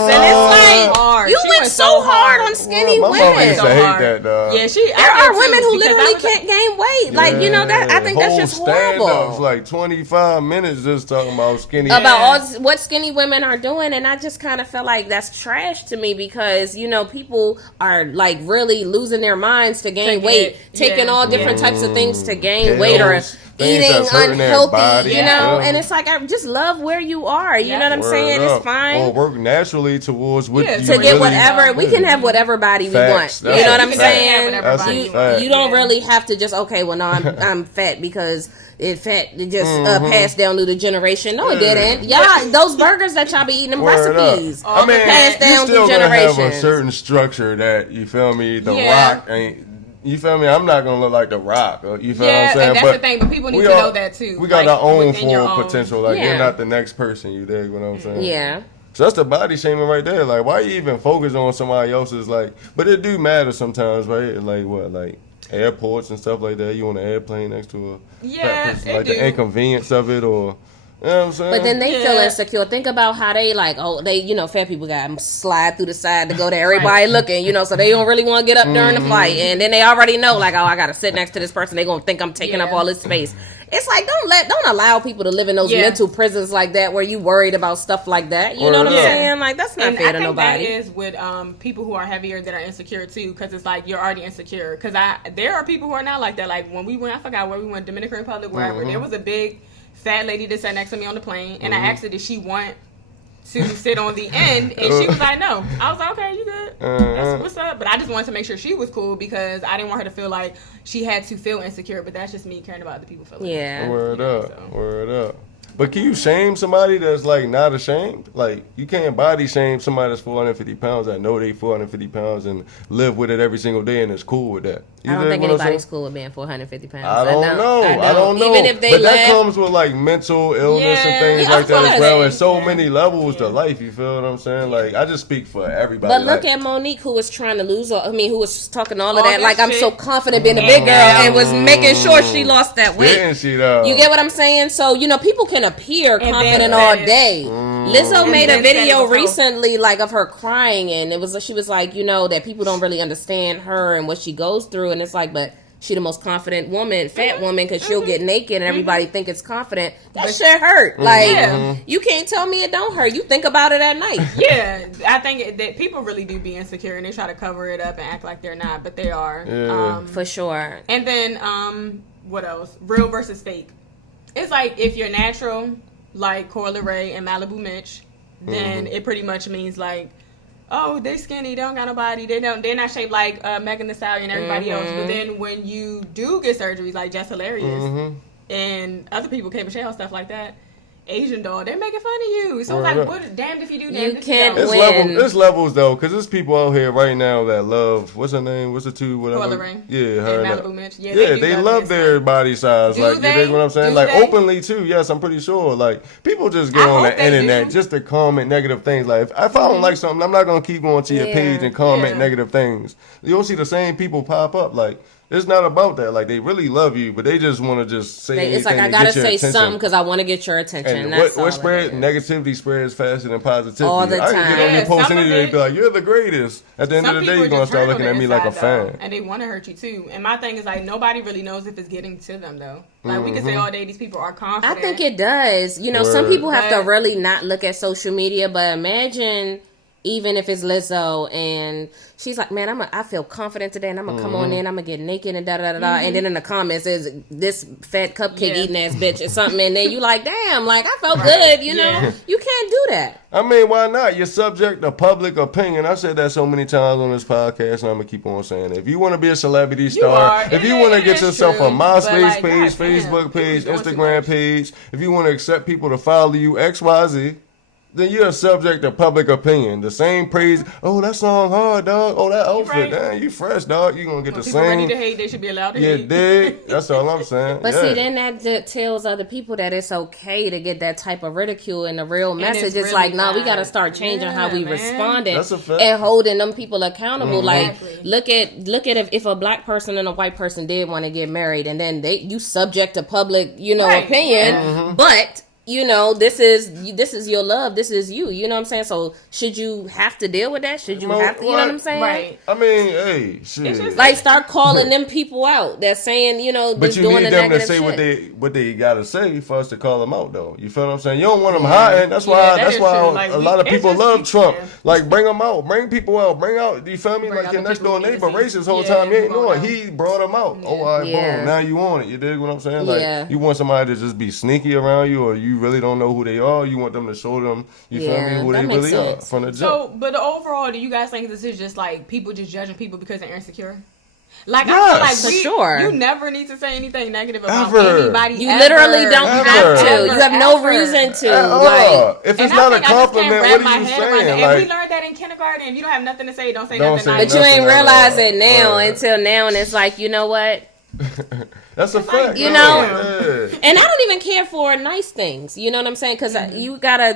like, you went so hard on skinny women. My mom used to hate that, dog. Yeah, there are women who literally can't gain weight. Like, you know, that I think that's just horrible. It's like 25 minutes just talking about skinny. About all what skinny women are doing, and I just kind of feel like that's trash to me because, you know, people are like really losing their minds to gain weight, taking all different types of things to gain weight or eating unhealthy, you know, and it's like, I just love where you are, you know what I'm saying? It's fine. Or work naturally towards what you to get whatever, we can have whatever body we want, you know what I'm saying? You don't really have to just, okay, well, no, I'm fat because it just passed down through the generation. No, it didn't. Y'all, those burgers that y'all be eating, them recipes, I mean, passed down through generations. Have a certain structure that, you feel me, The Rock ain't. You feel me? I'm not gonna look like The Rock. You feel what I'm saying? And that's the thing. But people need to know that too. We got our own full potential. Like you're not the next person. You dig what I'm saying? Yeah. So that's the body shaming right there. Like, why you even focus on somebody else's, like, but it do matter sometimes, right? Like, what, like, airports and stuff like that. You on an airplane next to a fat person, like the inconvenience of it, or you know what I'm saying? But then they feel insecure. Think about how they like, fat people got them slide through the side to go to everybody looking, so they don't really want to get up during the flight, and then they already know like, oh, I got to sit next to this person. They gonna think I'm taking up all this space. It's like don't allow people to live in those mental prisons like that where you worried about stuff like that. You know what I'm saying? Like that's not fair to nobody. That is with people who are heavier that are insecure too, because it's like you're already insecure. Because there are people who are not like that. Like when we went, I forgot where we went, Dominican Republic, wherever. There was a big fat lady that sat next to me on the plane, and I asked her, did she want to sit on the end, and she was like, no. I was like, okay, you good. That's what's up. But I just wanted to make sure she was cool because I didn't want her to feel like she had to feel insecure, but that's just me caring about the people feeling. Yeah. Word up. But can you shame somebody that's like not ashamed? Like you can't body shame somebody that's 450 pounds that know they 450 pounds and live with it every single day and is cool with that. I don't think anybody's cool with being 450 pounds. I don't know. Even if they but that comes with like mental illness and things like that as well. And so many levels to life. You feel what I'm saying? Like I just speak for everybody. But look at Monique, who was trying to lose. Who was talking all of that. Like I'm so confident being a big girl and was making sure she lost that weight. Didn't she though? You get what I'm saying? So people can appear confident all day. Lizzo made a video recently, like of her crying, and she was like, that people don't really understand her and what she goes through, and it's like, but she the most confident woman, fat woman, because she'll get naked and everybody think it's confident. That shit hurt. Like you can't tell me it don't hurt. You think about it at night. Yeah, I think that people really do be insecure and they try to cover it up and act like they're not, but they are. For sure. And then what else? Real versus fake. It's like if you're natural, like Corla Ray and Malibu Mitch, then it pretty much means like, oh, they skinny, they don't got no body, they're not shaped like Megan Thee Stallion and everybody else. But then when you do get surgeries like Jess Hilarious and other people, K. Michelle, stuff like that, Asian doll, they're making fun of you. So it's like, damned if you do, damned if you don't. It's levels though, because there's people out here right now that love, what's her name? What's the two? Whatever. Corla Ray. Yeah, her and Malibu Mitch. Yeah, they love their body size. Like, you dig what I'm saying? Like, openly too. Yes, I'm pretty sure. Like, people just get on the internet just to comment negative things. Like, if I don't like something, I'm not going to keep going to your page and comment negative things. You'll see the same people pop up. Like, it's not about that. Like, they really love you, but they just want to just say it's like, I got to say something because I want to get your attention. And what spread? Negativity spreads faster than positivity. All the time. I can get on your post any day and be like, you're the greatest. At the end of the day, you're going to start looking at me like a fan. And they want to hurt you, too. And my thing is, like, nobody really knows if it's getting to them, though. Like, we can say all day these people are confident. I think it does. Some people have to really not look at social media, but imagine even if it's Lizzo and she's like, man, I feel confident today and I'm going to come on in, I'm going to get naked and da-da-da-da. And then in the comments is this fat cupcake eating ass bitch or something. And then you like, damn, like I felt good, you know. You can't do that. I mean, why not? You're subject to public opinion. I said that so many times on this podcast and I'm going to keep on saying it. If you want to be a celebrity star, if you want to get yourself a MySpace page, Facebook page, Instagram page, if you want to accept people to follow you, XYZ, then you're subject to public opinion. The same praise. Oh, that song hard, dog. Oh, that outfit. Damn, you fresh, dog. You gonna get the same. People ready to hate, they should be allowed to hate. Yeah, dig. That's all I'm saying. But see, then that tells other people that it's okay to get that type of ridicule, and the real message is really like, nah, we gotta start changing how we responded and holding them people accountable. Like, look at if a black person and a white person did want to get married, and then you subject to public, opinion, but. This is your love. This is you. You know what I'm saying? So should you have to deal with that? Should you have to? You know what I'm saying? Right. I mean, hey, shit. Like start calling them people out. That's saying, but you need them to say what they gotta say for us to call them out, though. You feel what I'm saying? You don't want them hiding. That's why. Like, a lot of people love Trump. Like bring them out, bring people out, bring out. You feel me? Like your next door neighbor racist whole time. You ain't know it. He brought them out. Oh, all right, boom. Now you want it. You dig what I'm saying? Like you want somebody to just be sneaky around you, or you really don't know who they are. You want them to show them, feel me, who they really are from the jump. So, but overall, do you guys think this is just like people just judging people because they're insecure? Like, yes, I feel like for sure. You never need to say anything negative about anybody. You literally don't have to. You have no reason to. Like, if it's not a compliment, what are you saying? Like, and we learned that in kindergarten. If you don't have nothing to say, don't say nothing. But you ain't realize it now until now, and it's like, you know what? That's a fact. You know, and I don't even care for nice things. You know what I'm saying? Because you gotta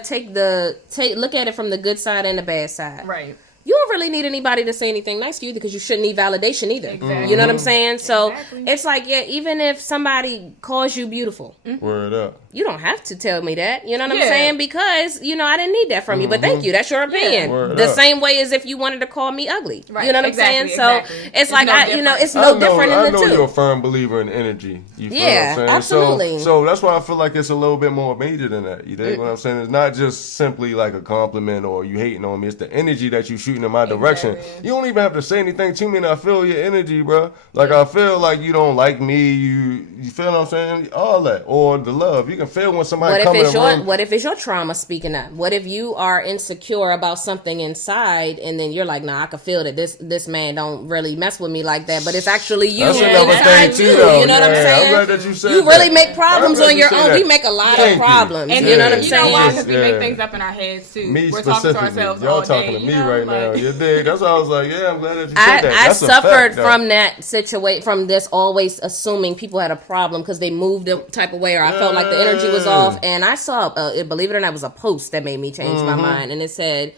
look at it from the good side and the bad side. Right. You don't really need anybody to say anything nice to you because you shouldn't need validation either. Exactly. You know what I'm saying? So Exactly. it's like, yeah, even if somebody calls you beautiful, Word up. you don't have to tell me that. You know what I'm Yeah. saying? Because, you know, I didn't need that from you. But thank you. That's your opinion. Word The up. same way as if you wanted to call me ugly. Right. You know what Exactly, I'm saying? So exactly. it's like, no it's I no know, different in I the know two. you're a firm believer in energy. You feel Yeah, what I'm saying? absolutely. So that's why I feel like it's a little bit more major than that. You dig what I'm saying? It's not just simply like a compliment or you hating on me. It's the energy that you shooting in my direction. Exactly. You don't even have to say anything to me, and I feel your energy, bro. Like I feel like you don't like me. You feel what I'm saying? All that, or the love. You can feel when somebody come in the room. What if it's your trauma speaking up? What if you are insecure about something inside, and then you're like, "Nah, I can feel that this man don't really mess with me like that," but it's actually you That's another inside thing you. too, though. You know what I'm Yeah, saying? I'm glad that you said You really that. make problems I'm glad on you your said own. that. We make a lot Thank of you. problems. And You know what I'm you saying? know why? Because we Yeah. make things up in our heads too. Me We're talking to specifically. ourselves Y'all all talking day. to me you know? right now. Like, You dig? That's why I was like, yeah, I'm glad that you said I that. That's a suffered fact, though. from that situation, from this always assuming people had a problem because they moved a type of way, or I felt like the energy was off. And I saw, believe it or not, it was a post that made me change my mind, and it said,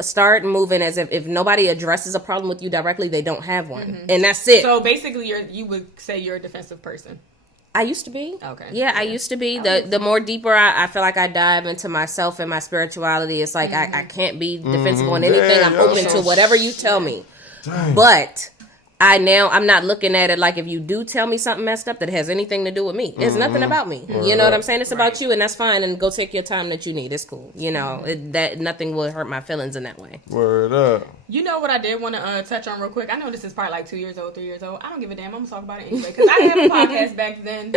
start moving as if nobody addresses a problem with you directly, they don't have one, and that's it. so basically, you would say you're a defensive person. I used to be. Okay. Yeah, I used to be. The more deeper I feel like I dive into myself and my spirituality, it's like I can't be defensive on anything. Yeah, I'm yeah, open so- to whatever you tell me. Dang. But I'm not looking at it like if you do tell me something messed up that has anything to do with me. It's nothing about me. You know what I'm saying? It's about you, and that's fine. And go take your time that you need. It's cool. You know, that nothing will hurt my feelings in that way. Word up. You know what I did want to touch on real quick? I know this is probably like 2 years old, 3 years old. I don't give a damn. I'm going to talk about it anyway because I had a podcast back then.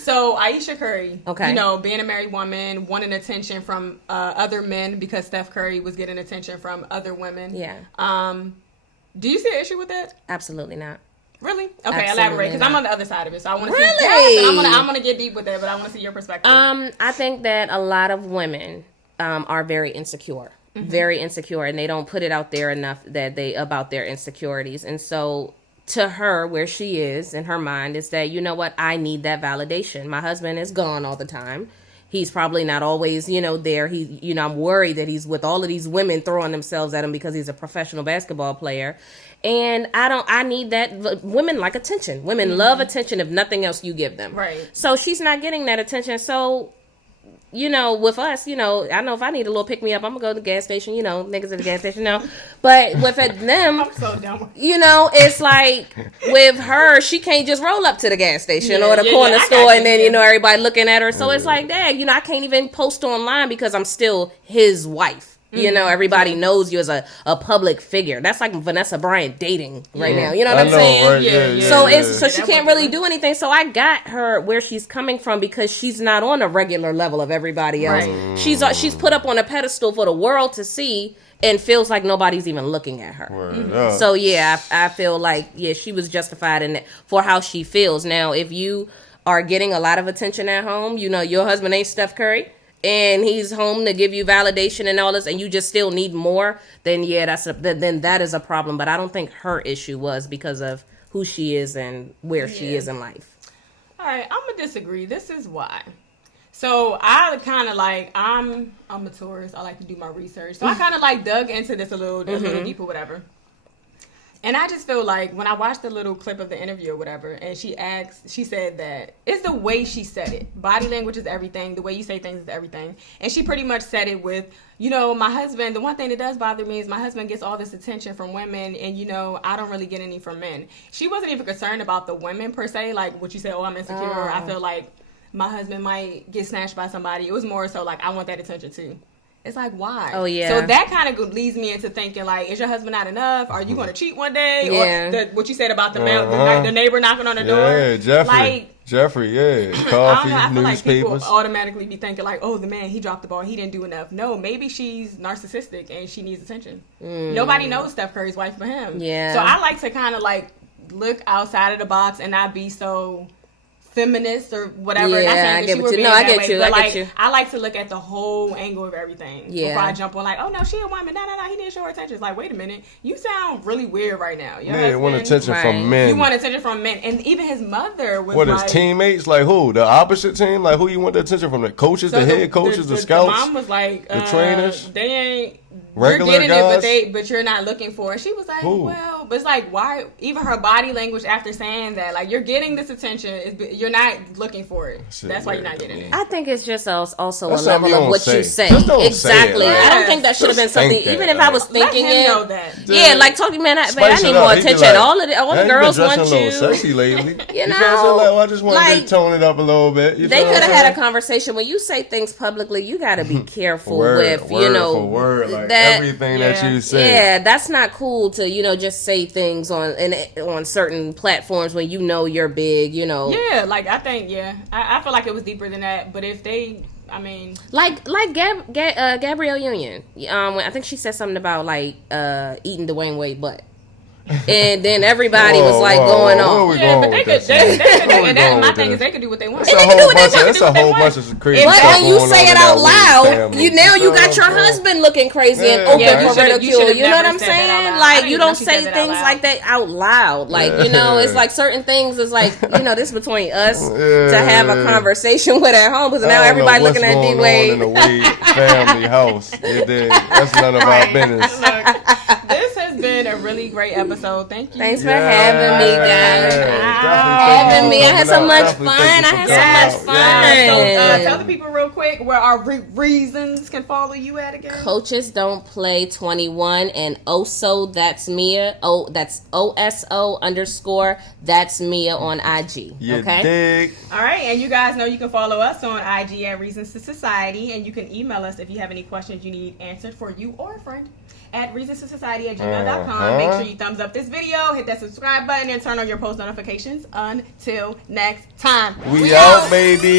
So Aisha Curry, Okay. you know, being a married woman, wanting attention from other men because Steph Curry was getting attention from other women. Yeah. Do you see an issue with that? Absolutely not. Really? Okay, Absolutely elaborate because I'm not. on the other side of it. So I want to Really? see. Yes, I'm gonna get deep with that, but I want to see your perspective. I think that a lot of women are very insecure. Very insecure, and they don't put it out there enough about their insecurities. And so to her, where she is in her mind is that, you know what, I need that validation. My husband is gone all the time. He's probably not always, there. I'm worried that he's with all of these women throwing themselves at him because he's a professional basketball player. And I need that. Women like attention. Women love attention if nothing else you give them. Right. So she's not getting that attention. So, with us, I know if I need a little pick me up, I'm gonna go to the gas station, niggas at the gas station, But with them, I'm so dumb. it's like with her, she can't just roll up to the gas station or the corner I got store you, and then, yeah. everybody looking at her. So it's like, dang, I can't even post online because I'm still his wife. Everybody knows you as a public figure. That's like Vanessa Bryant dating right now. You know what I'm saying? Right? Yeah. So she can't really do anything. So I got her where she's coming from because she's not on a regular level of everybody else. Right. She's put up on a pedestal for the world to see and feels like nobody's even looking at her. Word up. So yeah, I feel like she was justified in it for how she feels. Now, if you are getting a lot of attention at home, your husband ain't Steph Curry, and he's home to give you validation and all this, and you just still need more, then then that is a problem. But I don't think her issue was because of who she is and where she is in life. All right, I'm gonna disagree. This is why. So I kind of I'm a tourist. I like to do my research. So I kind of dug into this a little deeper, whatever. And I just feel like when I watched the little clip of the interview or whatever, and she said that it's the way she said it. Body language is everything. The way you say things is everything. And she pretty much said it with, my husband, the one thing that does bother me is my husband gets all this attention from women, and, I don't really get any from men. She wasn't even concerned about the women per se, like what you said, I'm insecure. I feel like my husband might get snatched by somebody. It was more so I want that attention too. It's like, why? Oh, yeah. So that kind of leads me into thinking, is your husband not enough? Are you going to cheat one day? Yeah. Or what you said about the neighbor knocking on the door? Yeah, Jeffrey, coffee, I feel like people newspapers. automatically be thinking the man, he dropped the ball, he didn't do enough. No, maybe she's narcissistic and she needs attention. Nobody knows Steph Curry's wife but him. Yeah. So I like to kind of look outside of the box and not be so feminist or whatever. Yeah, Not saying I that get she what were you. being No, I that get way, you. but I like, get you. I like to look at the whole angle of everything Yeah. before I jump on like, oh no, she a woman. No, he didn't show her attention. It's like, wait a minute, you sound really weird right now. Your Yeah, want husband- attention Right. from men. You want attention from men, and even his mother was What, like, his teammates? Like who? The opposite team? Like who you want the attention from? The coaches, so the head coaches, the scouts? The mom was like, the trainers? They ain't. Regular you're getting guys? it, but you're not looking for it. She was like, Who? well, but it's like, why? Even her body language after saying that, like, you're getting this attention, you're not looking for it. Shit, That's why you're yeah, not getting it. I think it's just also That's a something level you of don't what say. you say. Just don't say it, Exactly. like- I don't think that should have been Just think something. that, Even if I was Let thinking him it, know that. yeah, like talking, man, I Spice need it more up. He be attention. like, all the "Man, you girls been want dressing a you. little sexy lately. You feel what I'm saying? know, Like, I just want like, to tone it up a little bit. You They feel what could have I'm had a saying? conversation. When you say things publicly, you got to be careful Word, with, word you know, for word, like that. everything Yeah. that you say. Yeah, that's not cool to, you know, just say things on certain platforms when you know you're big, you know. Yeah, like, I think, I feel like it was deeper than that, but if they, I mean, Like Gabrielle Union. I think she said something about like eating Dwayne Wade butt. And then everybody was like going whoa, on. where we yeah, going but they with could, this? they could, Where we and going my with thing this? is they could do what they want. It's a they can whole do what they bunch want. of, it's a whole bunch of crazy But stuff when you going say on it in out that loud, Wade family. you now you got your feel what I'm saying? husband looking crazy and Yeah, open yeah, for you should've ridicule. You know what never I'm said that out saying? loud. I Like didn't you know don't she say said that out things loud. like that out loud. Like you know, it's like certain things is like you know this between us to have a conversation with at home because now I don't everybody know what's looking at D going on in the Wade. Wade family house. That's none of our business. Look, this has been a really great episode. Thank you. Thanks for having me, guys. Having me. I had so much fun. I had so much fun. So, tell the people real quick where our reasons can follow you at again. Coaches Don't Play 21 and OSO That's Mia. Oh, that's OSO_ That's Mia on IG. You Okay. dig? All right, and you guys know you can follow us on IG at Reasons2Society, and you can email us if you have any questions you need answered for you or a friend at Reasons2Society@gmail.com. Make sure you thumbs up this video, hit that subscribe button, and turn on your post notifications. Until next time. We out, baby.